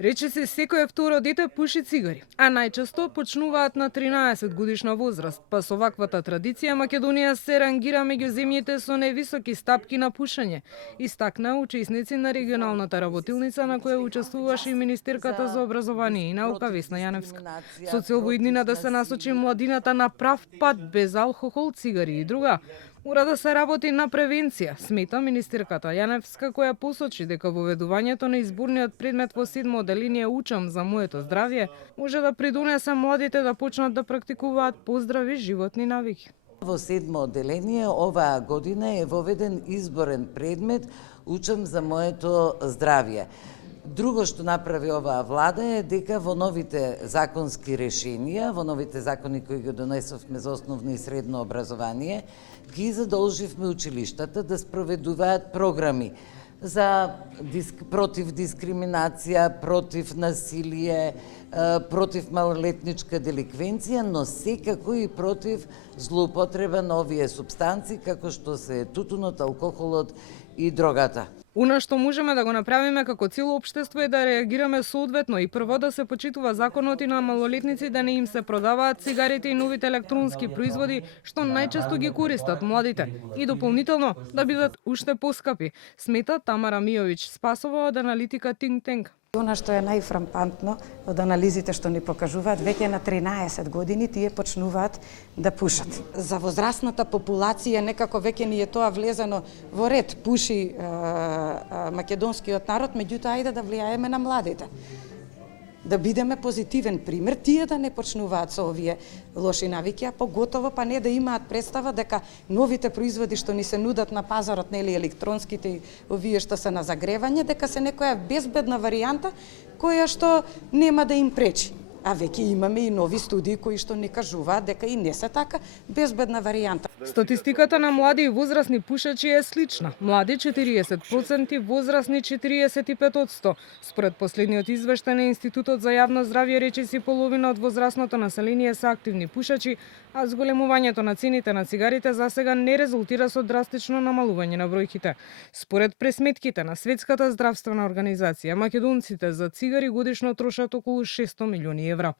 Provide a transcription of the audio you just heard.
Речиси секое второ дете пуши цигари, а најчесто почнуваат на 13 годишна возраст. Па со ваквата традиција Македонија се рангира меѓу земјите со највисоки стапки на пушење, истакна учесници на регионалната работилница на која учествуваше и министерката за образование и наука Весна Јаневска. Со цел во иднина да се насочи младината на прав пат без алкохол, цигари и друга, мора да се работи на превенција, смета министерката Јаневска, која посочи дека воведувањето на изборниот предмет во 7 оделение Учам за моето здравје може да придонесе младите да почнат да практикуваат поздрави животни навики. Во 7 оделение оваа година е воведен изборен предмет Учам за моето здравје. Друго што направи оваа влада е дека во новите законски решенија, во новите закони кои ги донесовме за основно и средно образование, ги задолживме училиштата да спроведуваат програми за против дискриминација, против насилие, против малолетничка деликвенција, но секако и против злоупотреба на овие супстанци како што се тутунот, алкохолот и дрогата. Она што можеме да го направиме како цело општество е да реагираме соодветно и прво да се почитува законот и на малолетници да не им се продаваат цигарите и новите електронски производи што најчесто ги користат младите и дополнително да бидат уште поскапи, смета Тамара Мијовиќ Спасова од аналитика Think Tank. Она што е најфрампантно од анализите што ни покажуваат, веќе на 13 години тие почнуваат да пушат. За возрастната популација некако веќе ни е тоа влезено во ред. Пуши македонскиот народ, меѓутоа ајде да влијаеме на младите. Да бидеме позитивен пример, тие да не почнуваат со овие лоши навики, а поготово па не да имаат представа дека новите производи што ни се нудат на пазарот, нели електронските, овие што се на загревање, дека се некоја безбедна варијанта која што нема да им пречи. А веќе имаме и нови студии кои што ни кажуваат дека и не се така безбедна варијанта. Статистиката на млади и возрастни пушачи е слична. Млади 40%, возрастни 45%. Според последниот извештај на Институтот за јавно здравје, речиси половина од возрастното население се активни пушачи, а зголемувањето на цените на цигарите засега не резултира со драстично намалување на бројките. Според пресметките на Светската здравствена организација, македонците за цигари годишно трошат околу 600 милиони евра.